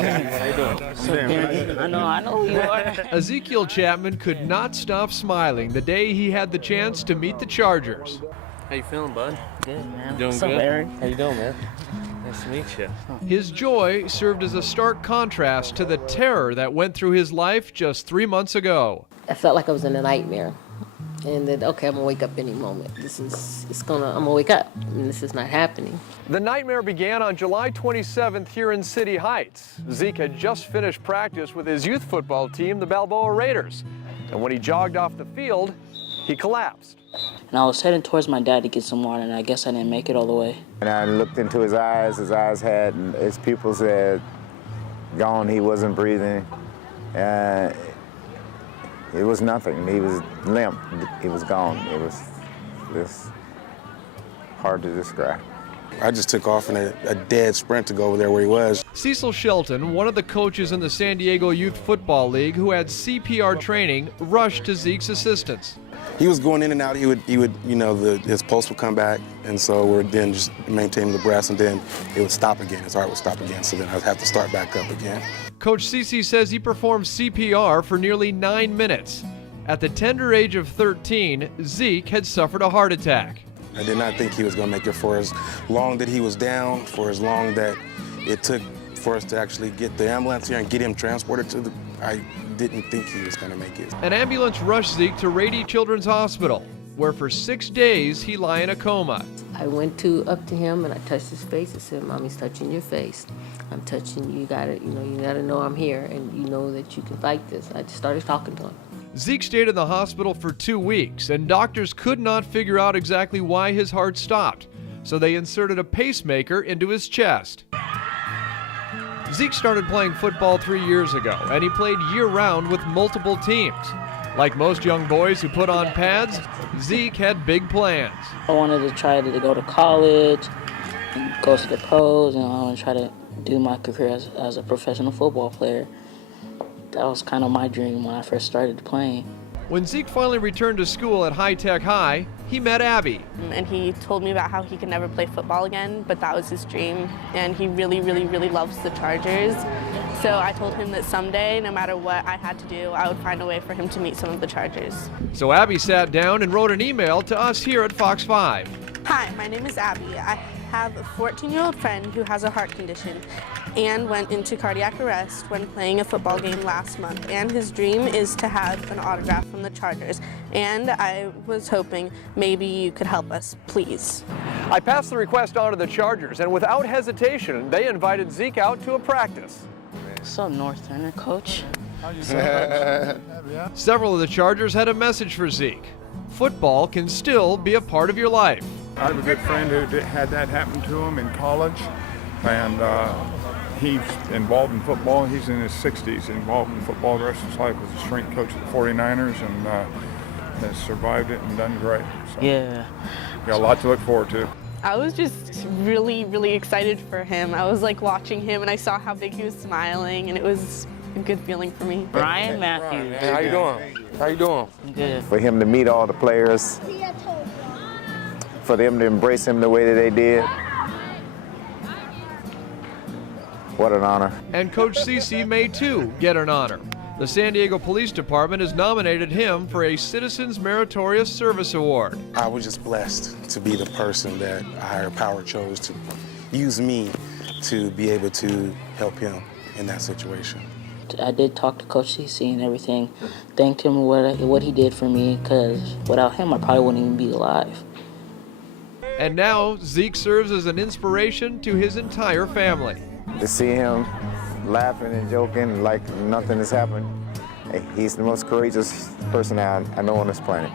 I know who you are. Ezekiel Chapman could not stop smiling the day he had the chance to meet the Chargers. How you feeling, bud? Good, man. Doing What's good? up, Eric? How you doing, man? Nice to meet you. His joy served as a stark contrast to the terror that went through his life just 3 months ago. I felt like I was in a nightmare. And that, okay, I'm gonna wake up any moment. I'm gonna wake up, and this is not happening. The nightmare began on July 27th here in City Heights. Zeke had just finished practice with his youth football team, the Balboa Raiders. And when he jogged off the field, he collapsed. And I was heading towards my dad to get some water, and I guess I didn't make it all the way. And I looked into his eyes had, his pupils had gone, he wasn't breathing. It was nothing, he was limp, he was gone. It was just hard to describe. I just took off in a dead sprint to go over there where he was. Cecil Shelton, one of the coaches in the San Diego Youth Football League who had CPR training, rushed to Zeke's assistance. He was going in and out. He would, his pulse would come back, and so we're then just maintaining the breath, and then it would stop again. His heart would stop again, so then I'd have to start back up again. Coach Cece says he performed CPR for nearly 9 minutes. At the tender age of 13, Zeke had suffered a heart attack. I did not think he was going to make it for as long that he was down, for as long that it took for us to actually get the ambulance here and get him transported to the... I didn't think he was going to make it. An ambulance rushed Zeke to Rady Children's Hospital, where for 6 days he lay in a coma. I went up to him and I touched his face. I said, "Mommy's touching your face. I'm touching you. You gotta know I'm here, and you know that you can fight this." I just started talking to him. Zeke stayed in the hospital for 2 weeks, and doctors could not figure out exactly why his heart stopped, so they inserted a pacemaker into his chest. Zeke started playing football 3 years ago, and he played year-round with multiple teams. Like most young boys who put on pads, Zeke had big plans. I wanted to try to go to college and go to the pros, and I want to try to do my career as a professional football player. That was kind of my dream when I first started playing. When Zeke finally returned to school at High Tech High, he met Abby. And he told me about how he could never play football again, but that was his dream. And he really, really, really loves the Chargers. So I told him that someday, no matter what I had to do, I would find a way for him to meet some of the Chargers. So Abby sat down and wrote an email to us here at Fox 5. Hi, my name is Abby. I have a 14-year-old friend who has a heart condition and went into cardiac arrest when playing a football game last month. And his dream is to have an autograph from the Chargers. And I was hoping maybe you could help us, please. I passed the request on to the Chargers, and without hesitation, they invited Zeke out to a practice. What's up, North Turner, Coach? Several of the Chargers had a message for Zeke. Football can still be a part of your life. I have a good friend who had that happen to him in college, and he's involved in football. He's in his 60s, involved in football the rest of his life, was a strength coach at the 49ers, and has survived it and done great. So, Yeah. got a lot to look forward to. I was just really, really excited for him. I was like watching him and I saw how big he was smiling, and it was a good feeling for me. Brian Matthews. Hey, how you doing? How you doing? Good. For him to meet all the players, for them to embrace him the way that they did, what an honor. And Coach Cece may too get an honor. The San Diego Police Department has nominated him for a Citizens Meritorious Service Award. I was just blessed to be the person that a higher power chose to use me to be able to help him in that situation. I did talk to Coach CC and everything. Thanked him what he did for me, because without him I probably wouldn't even be alive. And now Zeke serves as an inspiration to his entire family. To see him laughing and joking like nothing has happened, he's the most courageous person I know on this planet.